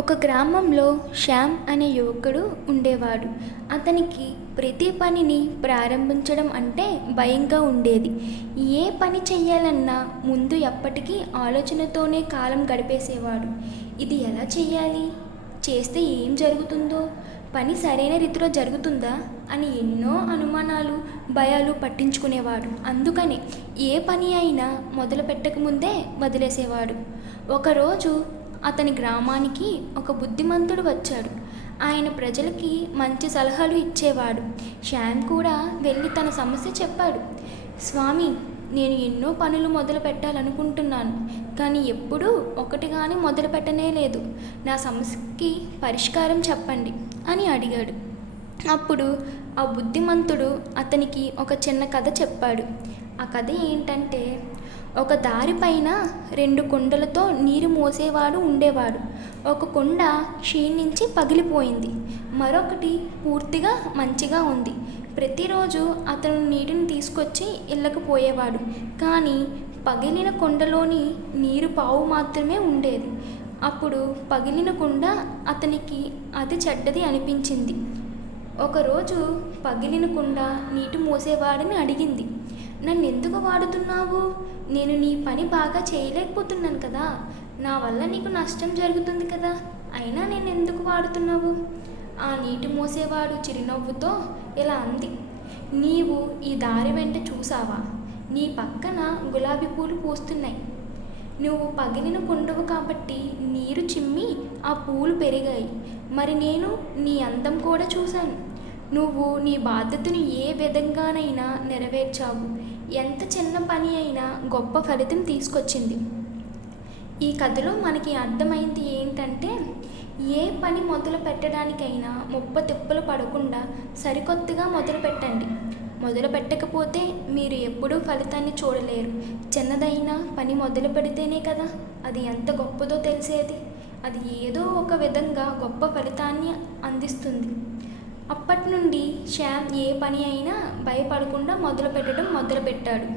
ఒక గ్రామంలో శ్యామ్ అనే యువకుడు ఉండేవాడు. అతనికి ప్రతి పనిని ప్రారంభించడం అంటే భయంగా ఉండేది. ఏ పని చెయ్యాలన్నా ముందు ఎప్పటికీ ఆలోచనతోనే కాలం గడిపేసేవాడు. ఇది ఎలా చెయ్యాలి? చేస్తే ఏం జరుగుతుందో? పని సరైన రీతిలో జరుగుతుందా అని ఎన్నో అనుమానాలు, భయాలు పట్టించుకునేవాడు. అందుకనే ఏ పని అయినా మొదలు పెట్టకముందే వదిలేసేవాడు. ఒకరోజు అతని గ్రామానికి ఒక బుద్ధిమంతుడు వచ్చాడు. ఆయన ప్రజలకి మంచి సలహాలు ఇచ్చేవాడు. శ్యామ్ కూడా వెళ్ళి తన సమస్య చెప్పాడు. స్వామి, నేను ఎన్నో పనులు మొదలు పెట్టాలనుకుంటున్నాను, కానీ ఎప్పుడూ ఒకటి కానీ మొదలు పెట్టనే లేదు. నా సమస్యకి పరిష్కారం చెప్పండి అని అడిగాడు. అప్పుడు ఆ బుద్ధిమంతుడు అతనికి ఒక చిన్న కథ చెప్పాడు. ఆ కథ ఏంటంటే, ఒక దారిపైన 2 కుండలతో నీరు మోసేవాడు ఉండేవాడు. ఒక కుండ క్షీణించి పగిలిపోయింది, మరొకటి పూర్తిగా మంచిగా ఉంది. ప్రతిరోజు అతను నీటిని తీసుకొచ్చి ఇళ్ళకు పోయేవాడు. కానీ పగిలిన కుండలోని నీరు పావు మాత్రమే ఉండేది. అప్పుడు పగిలిన కుండ అతనికి అది చెడ్డది అనిపించింది. ఒకరోజు పగిలిన కుండ నీటి మోసేవాడిని అడిగింది, నన్నెందుకు వాడుతున్నావు? నేను నీ పని బాగా చేయలేకపోతున్నాను కదా. నా వల్ల నీకు నష్టం జరుగుతుంది కదా, అయినా నేను ఎందుకు వాడుతున్నావు? ఆ నీటి మోసేవాడు చిరునవ్వుతో ఇలా అంది, నీవు ఈ దారి వెంట చూసావా? నీ పక్కన గులాబీ పూలు పూస్తున్నాయి. నువ్వు పగిలిన కుండవు కాబట్టి నీరు చిమ్మి ఆ పూలు పెరిగాయి. మరి నేను నీ అందం కూడా చూశాను. నువ్వు నీ బాధ్యతను ఏ విధంగానైనా నెరవేర్చావు. ఎంత చిన్న పని అయినా గొప్ప ఫలితం తీసుకొచ్చింది. ఈ కథలో మనకి అర్థమైంది ఏంటంటే, ఏ పని మొదలు పెట్టడానికైనా తిప్పలు పడకుండా సరికొత్తగా మొదలు పెట్టండి. మొదలు పెట్టకపోతే మీరు ఎప్పుడూ ఫలితాన్ని చూడలేరు. చిన్నదైనా పని మొదలు పెడితేనే కదా అది ఎంత గొప్పదో తెలిసేది. అది ఏదో ఒక విధంగా గొప్ప ఫలితాన్ని అందిస్తుంది. అప్పటి నుండి శ్యామ్ ఏ పని అయినా భయపడకుండా మొదలుపెట్టడం మొదలుపెట్టాడు.